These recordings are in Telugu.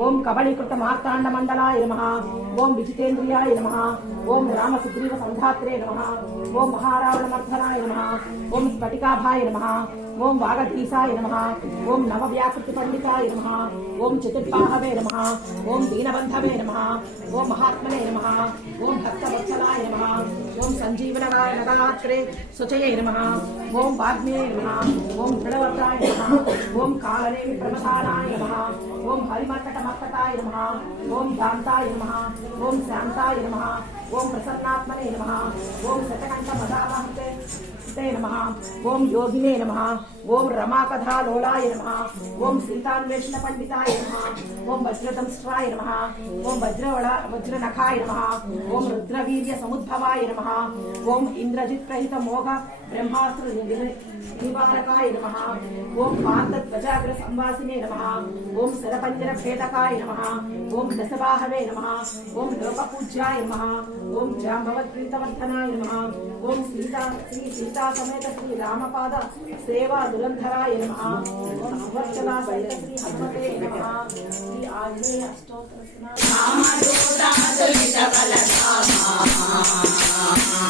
ఓం కబళీకృత మార్తాండ మండలాయ నమ ఓం విజితేంద్రియాయ నమ ఓం రామ సుగ్రీవ సంధాత్రే నమ ఓం మహారావణ మర్ధనాయ నమ ఓం స్ఫటికాభాయ నమ ఓం వాగధీసాయ నమ ఓం నవవ్యాకృతి పండితాయ నమ ఓం చతుర్బాహవే నమ ఓం దీనబంధవే నమ ఓం మహాత్మనే నమ ఓం భక్తవత్సలాయ నమ ఓం సంజీవనరాయ నగాత్రే శుచయే నమ ఓం వాగ్మే నమ ఓం దృఢవతాయ నమ ఓం కాలనేమి ప్రమథానాయ నమ ఓం హరిమర్కట మర్కటాయ నమ ఓం శాంతాయ నమ ఓం శాంతాయ నమ ఓం ప్రసన్నాత్మనే నమ ఓం శతకంఠ మదాహంతే తే నమ ఓం యోగినే నమ ఓం రమాకథాలోలాయ నమ ఓం సీతాన్వేషణ పండితాయ నమ ఓం వజ్రదంష్ట్రాయ నమ ఓం వజ్రవళ వజ్రనఖాయ నమ ఓం రుద్రవీర్య సముద్భవాయ నమ ఓం ఇంద్రజిత్ ప్రహిత మోహ బ్రహ్మాస్త్ర నివారకాయ నమ. ఓం పాంతధ్వజాగ్ర సంవాసినే నమ. ఓం శరపంజర భేదకాయ నమ. ఓం దశబాహవే నమ. ఓం లోకపూజ్యాయ నమ. ఓం జాంబవద్ప్రీతవర్ధనాయ నమ. ఓం సీతా శ్రీ సీతా సమేత శ్రీ రామపాద సేవా దురంధరాయ నమ. ఓం సువర్చలా సహిత శ్రీ హనుమతే నమ. శ్రీ ఆగ్నేయ అష్టోత్తర Thank you.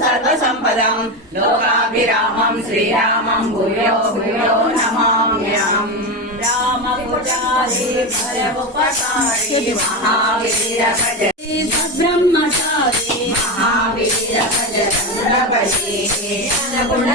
సర్వసంపదం లోకాభిరామం శ్రీరామం భూయో భూయో నమామ్యం రామపుజారి భరముపకారి మహావీర భజ బ్రహ్మచారి మహావీర భజ చంద్రబలి గుణ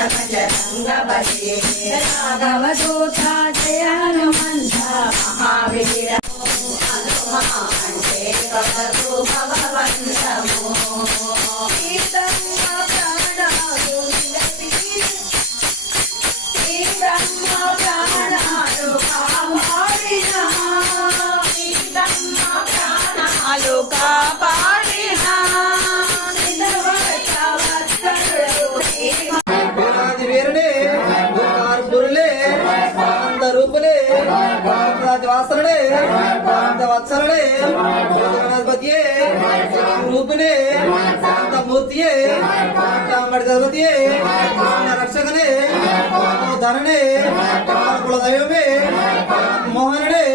మహావీర భజ రంగబలి రాఘవ దూత జయ హనుమంత మహావీర ఆనంద వత్సరుడే గణపతియే రూపుడే శాంత మూర్తియే కాంబడి గణపతియే రక్షకనే ధరణే కుల దైవమే మోహనుడే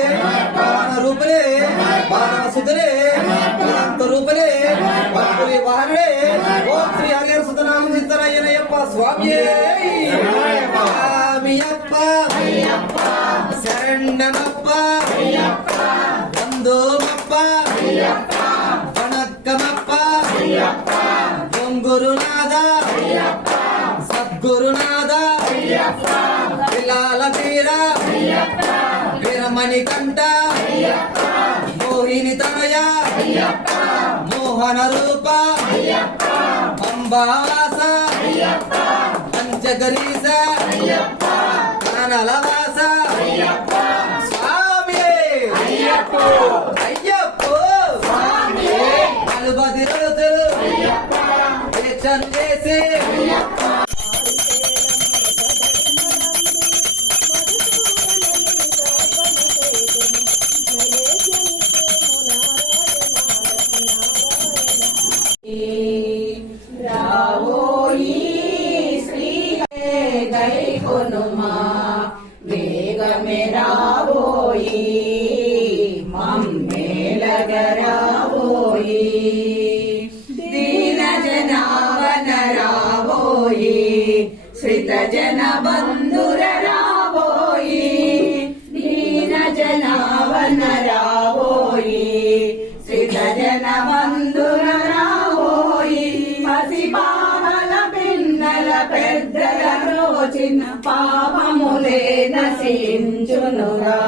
రూపులే సుధులే అనంత రూపులే వాహనుడే ఓం వీరమణి కంట. మోహిని తనయ. మోహన రూప అంబావాస. పంచగరీస. కానలవాస కొనుమా వేగమే రావోయి మమ్మేలగరావోయి దీన జనావన రావోయి శ్రిత జన బంధుర దీన జనావన పాపములే నశించునురా.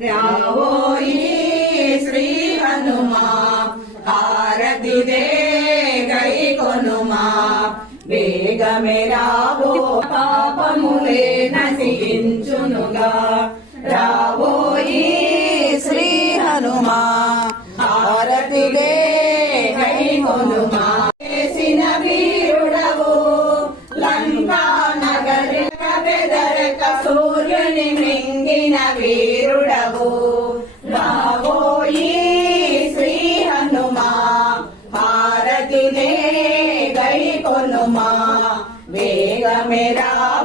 రావోయి శ్రీ హనుమా హారతిదే గై కొనుమా. వేగమే రావో పాపములే నశించునుగా. రావోయి శ్రీ హనుమా హారతిదే గై కొనుమా. గై కొనుమా వేగమే రాబోయి